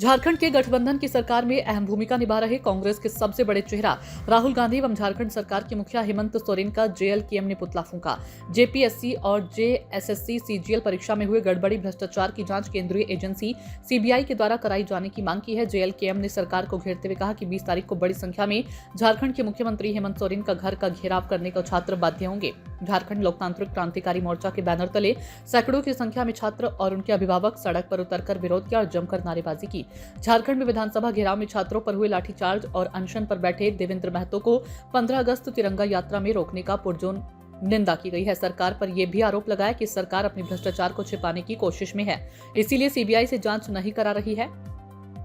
झारखंड के गठबंधन की सरकार में अहम भूमिका निभा रहे कांग्रेस के सबसे बड़े चेहरा राहुल गांधी एवं झारखंड सरकार के मुखिया हेमंत सोरेन का जेएलकेएम ने पुतला फूंका। जेपीएससी और जेएसएससी सीजीएल परीक्षा में हुए गड़बड़ी भ्रष्टाचार की जांच केंद्रीय एजेंसी सीबीआई के द्वारा कराई जाने की मांग की है। जेएलकेएम ने सरकार को घेरते हुए कहा कि 20 तारीख को बड़ी संख्या में झारखंड के मुख्यमंत्री हेमंत सोरेन का घर का घेराव करने को छात्र बाध्य होंगे। झारखंड लोकतांत्रिक क्रांतिकारी मोर्चा के बैनर तले सैकड़ों की संख्या में छात्र और उनके अभिभावक सड़क पर उतरकर विरोध किया और जमकर नारेबाजी की। झारखंड में विधानसभा घेराव में छात्रों पर हुए लाठीचार्ज और अनशन पर बैठे देवेंद्र महतो को 15 अगस्त तिरंगा यात्रा में रोकने का पुरजोर निंदा की गई है। सरकार पर यह भी आरोप लगाया कि सरकार अपने भ्रष्टाचार को छिपाने की कोशिश में है, इसीलिए सीबीआई से जांच नहीं करा रही है।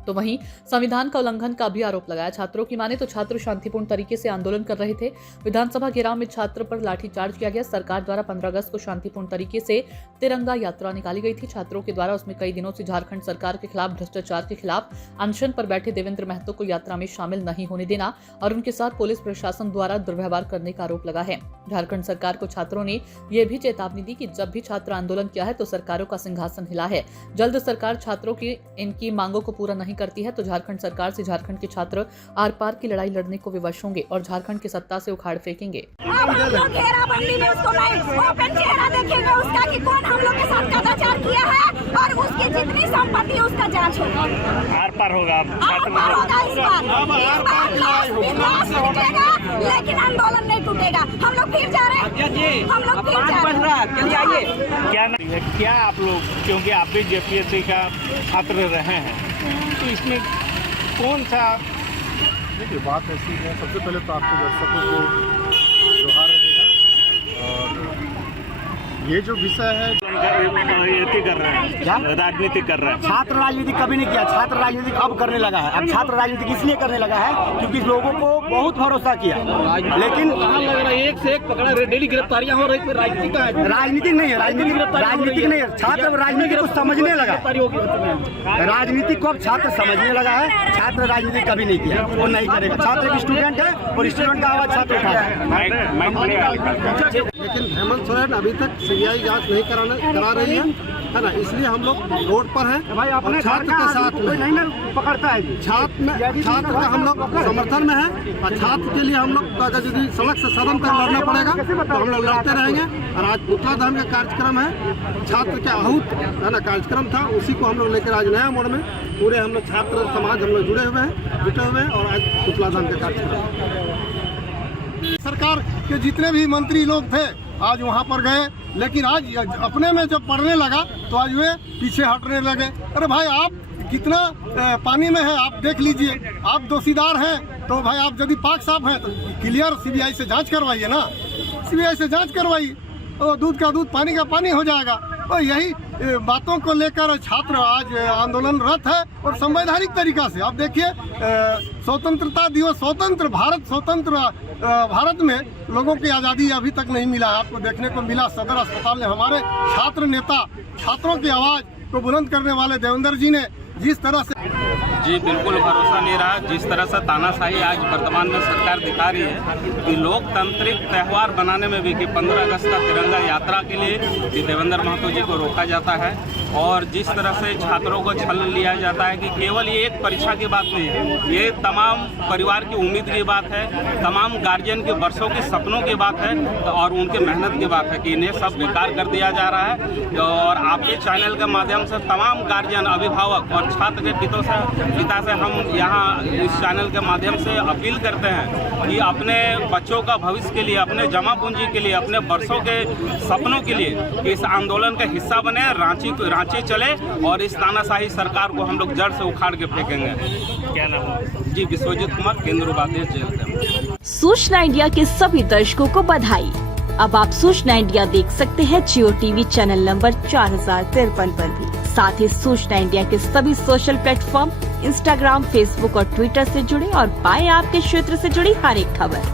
तो वहीं संविधान का उल्लंघन का भी आरोप लगाया। छात्रों की माने तो छात्र शांतिपूर्ण तरीके से आंदोलन कर रहे थे। विधानसभा घेराव में छात्र पर लाठीचार्ज किया गया। सरकार द्वारा 15 अगस्त को शांतिपूर्ण तरीके से तिरंगा यात्रा निकाली गई थी। छात्रों के द्वारा उसमें कई दिनों से झारखंड सरकार के खिलाफ भ्रष्टाचार के खिलाफ अनशन पर बैठे देवेंद्र महतो को यात्रा में शामिल नहीं होने देना और उनके साथ पुलिस प्रशासन द्वारा दुर्व्यवहार करने का आरोप लगा है। झारखंड सरकार को छात्रों ने यह भी चेतावनी दी कि जब भी छात्र आंदोलन किया है तो सरकारों का सिंहासन हिला है। जल्द सरकार छात्रों की इनकी मांगों को पूरा नहीं करती है तो झारखंड सरकार से झारखंड के छात्र आर पार की लड़ाई लड़ने को विवश होंगे और झारखंड की सत्ता से उखाड़ फेंकेंगे। अब हम लोग घेराबंदी में उसको नहीं ओपन चेहरा देखेंगे उसका कि कौन हम लोग के साथ कदाचार किया है और उसकी जितनी संपत्ति उसका जांच होगा। आर पार होगा विश्वास टूटेगा लेकिन आंदोलन नहीं टूटेगा। हम लोग फिर जा रहे हैं, हम लोग फिर जा रहे हैं। क्या आप लोग, क्योंकि आप भी जेपीएससी का छात्र रहे हैं, तो इसमें कौन सा? देखिए, बात ऐसी है, सबसे पहले तो आपको दर्शकों को जोहार रहेगा। और ये जो विषय है कर रहे हैं, राजनीति कर रहे हैं। छात्र राजनीति कभी नहीं किया। छात्र राजनीति अब करने लगा है। अब छात्र राजनीति इसलिए करने लगा है क्योंकि लोगों को बहुत भरोसा किया, लेकिन एक से एक पकड़ा, डेली गिरफ्तारियां हो रही। राजनीति का है, राजनीति नहीं है, राजनीतिक नहीं है। छात्र राजनीति को समझने लगा, राजनीति को अब छात्र समझने लगा है। छात्र राजनीति कभी नहीं किया, वो नहीं करेगा। छात्र एक स्टूडेंट है और स्टूडेंट का आवाज छात्र उठाया है। लेकिन हेमंत सोरेन अभी तक सीबीआई जांच नहीं करा रही है ना, इसलिए हम लोग रोड पर हैं और छात्र के साथ में पकड़ता है। छात्र का हम लोग समर्थन में है और छात्र के लिए हम लोग अगर यदि सड़क से सदन तक लड़ना पड़ेगा तो हम लोग लड़ते रहेंगे। और आज पुतला दहन का कार्यक्रम है, छात्र के आहूत है ना कार्यक्रम था, उसी को हम लोग लेकर आज नया मोड़ में पूरे हम लोग छात्र समाज हम लोग जुटे हुए हैं और आज पुतला दहन का कार्यक्रम। सरकार के जितने भी मंत्री लोग थे आज वहाँ पर गए, लेकिन आज अपने में जब पढ़ने लगा तो आज वे पीछे हटने लगे। अरे भाई, आप कितना पानी में है, आप देख लीजिए। आप दोषीदार हैं तो भाई आप यदि पाक साफ हैं तो क्लियर सीबीआई से जांच करवाइए ना, सीबीआई से जांच करवाइए। तो दूध का दूध पानी का पानी हो जाएगा। और यही बातों को लेकर छात्र आज आंदोलनरत है और संवैधानिक तरीका से। आप देखिए, स्वतंत्रता दिवस, स्वतंत्र भारत में लोगों की आज़ादी अभी तक नहीं मिला है। आपको देखने को मिला सदर अस्पताल में हमारे छात्र नेता, छात्रों की आवाज़ को बुलंद करने वाले देवेंद्र जी ने जिस तरह से जी बिल्कुल भरोसा नहीं रहा। जिस तरह से तानाशाही आज वर्तमान में सरकार दिखा रही है कि लोकतांत्रिक त्यौहार बनाने में भी कि 15 अगस्त का तिरंगा यात्रा के लिए कि देवेंद्र महतो जी को रोका जाता है और जिस तरह से छात्रों को छल लिया जाता है कि केवल ये एक परीक्षा की बात नहीं है, ये तमाम परिवार की उम्मीद की बात है, तमाम गार्जियन के वर्षों के सपनों की बात है और उनके मेहनत की बात है कि इन्हें सब बेकार कर दिया जा रहा है। और आपके चैनल के माध्यम से तमाम गार्जियन, अभिभावक और छात्र के पिता से हम यहाँ इस चैनल के माध्यम से अपील करते हैं कि अपने बच्चों का भविष्य के लिए, अपने जमा पूंजी के लिए, अपने वर्षों के सपनों के लिए इस आंदोलन का हिस्सा बने, रांची चले और इस तानाशाही सरकार को हम लोग जड़ से उखाड़ के फेंकेंगे। क्या नाम है? जी विश्वजीत कुमार, केंद्र उपाध्यक्ष जेल। सूचना इंडिया के सभी दर्शकों को बधाई। अब आप सूचना इंडिया देख सकते हैं जियो टीवी चैनल नंबर 4053 पर भी। साथ ही सूचना इंडिया के सभी सोशल प्लेटफॉर्म इंस्टाग्राम, फेसबुक और ट्विटर से जुड़े और पाएं आपके क्षेत्र से जुड़ी हर एक खबर।